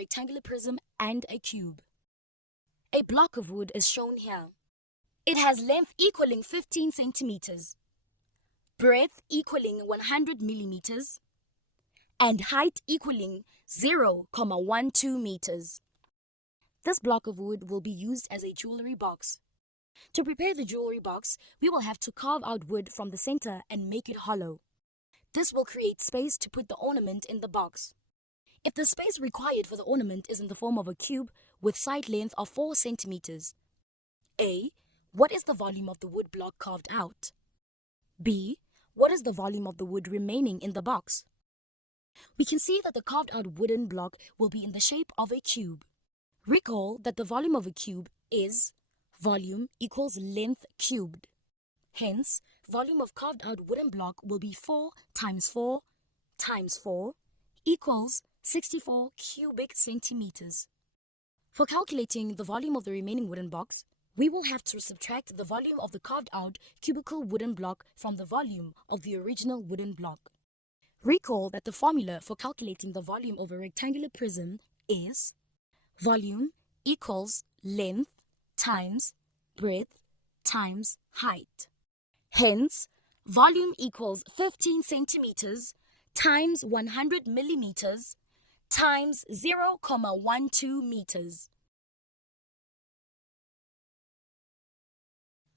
rectangular prism and a cube. A block of wood is shown here. It has length equaling 15 centimeters, breadth equaling 100 millimeters, and height equaling 0.12 meters. This block of wood will be used as a jewelry box. To prepare the jewelry box, we will have to carve out wood from the center and make it hollow. This will create space to put the ornament in the box. If the space required for the ornament is in the form of a cube with side length of 4 centimeters, A. What is the volume of the wood block carved out? B. What is the volume of the wood remaining in the box? We can see that the carved out wooden block will be in the shape of a cube. Recall that the volume of a cube is volume equals length cubed. Hence, volume of carved out wooden block will be 4 times 4 times 4 equals 64 cubic centimeters. For calculating the volume of the remaining wooden box, we will have to subtract the volume of the carved out cubical wooden block from the volume of the original wooden block. Recall that the formula for calculating the volume of a rectangular prism is volume equals length times breadth times height. Hence, volume equals 15 centimeters times 100 millimeters times 0.12 meters.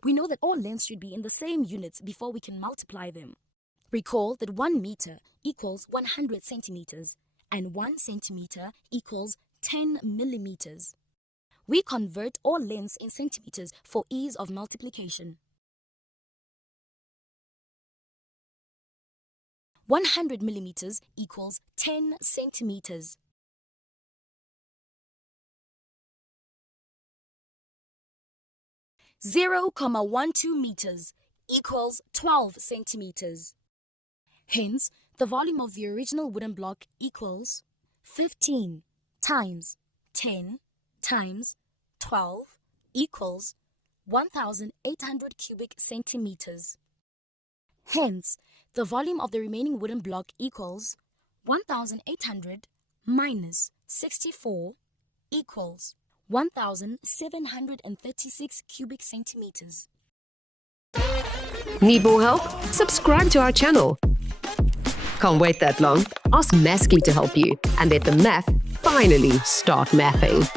We know that all lengths should be in the same units before we can multiply them. Recall that 1 meter equals 100 centimeters and 1 centimeter equals 10 millimeters. We convert all lengths in centimeters for ease of multiplication. 100 millimeters equals 10 centimeters. 0.12 meters equals 12 centimeters. Hence, the volume of the original wooden block equals 15 times 10 times 12 equals 1,800 cubic centimeters. Hence, the volume of the remaining wooden block equals 1,800 minus 64 equals 1,736 cubic centimeters. Need more help? Subscribe to our channel. Can't wait that long? Ask Maskly to help you and let the math finally start mathing.